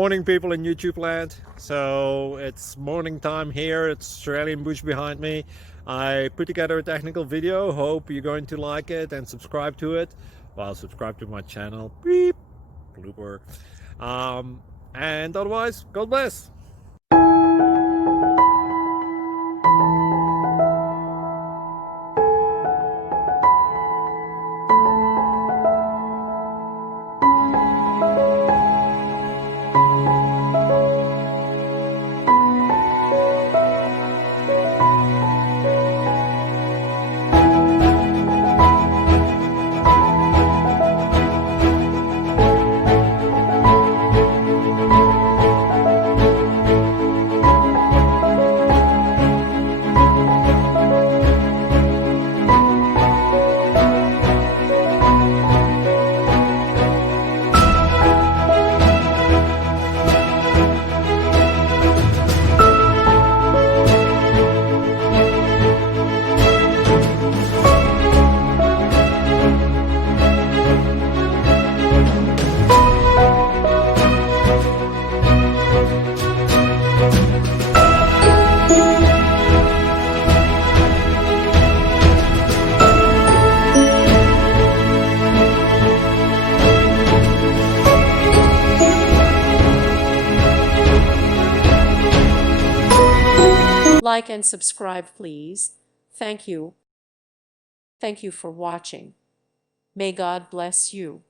Morning, people in YouTube land. So it's morning time here. It's Australian bush behind me. I put together a technical video. Hope you're going to like it and subscribe to it. Well, subscribe to my channel. Beep. Blooper. And otherwise, God bless. Like and subscribe, please. Thank you. Thank you for watching. May God bless you.